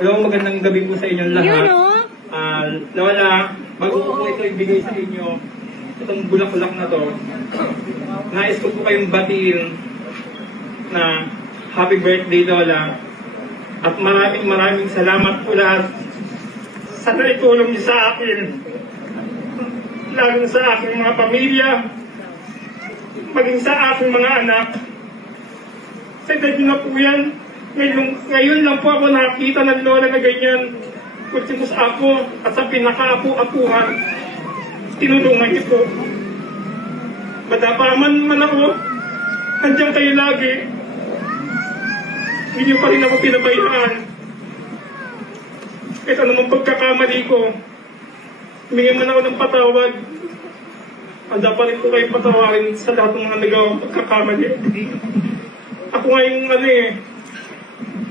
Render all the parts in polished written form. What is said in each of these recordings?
Hello, magandang gabi po sa inyong lahat. Yun, oh. Lola, bago ko po ito ibigay sa inyo, itong bulaklak na to, nais ko po kayong batiin na happy birthday, Lola. At maraming salamat po lahat sa naitulong niyo sa akin. Lalo sa aking mga pamilya, maging sa aking mga anak. Sa edad niyo na po yan. Ngayon lang po ako nakakita ng lola na ganyan. Kultimos ako at sa pinaka-apu-apuhan, tinulungan niyo po. Madapaman man ako, nandiyan kayo lagi. Hindi niyo pa rin ako pinabayaan. Kahit anumang pagkakamali ko, humingi man ako ng patawad. Handa pa rin po kayong patawarin sa lahat ng mga nagawang pagkakamali. Ako ngayon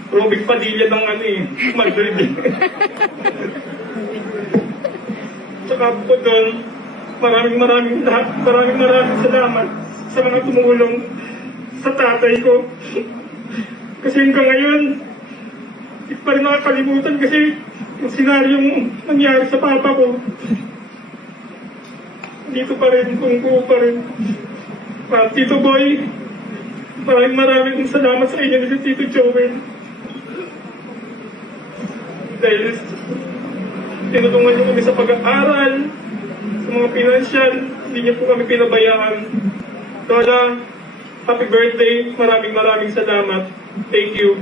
Robin Padilla ng Madrid. Tsaka po doon, maraming salamat sa mga tumulong sa tatay ko. Kasi hanggang ngayon, hindi pa rin nakakalimutan kasi yung senaryong nangyari sa papa ko. Dito pa rin, kung pa rin. Tito Boy, maraming salamat sa inyo ni Tito Joel. Dahil tinutulungan niyo kami sa pag-aaral, sa mga financial, hindi niyo po kami pinabayaan. Lola, happy birthday, maraming salamat. Thank you.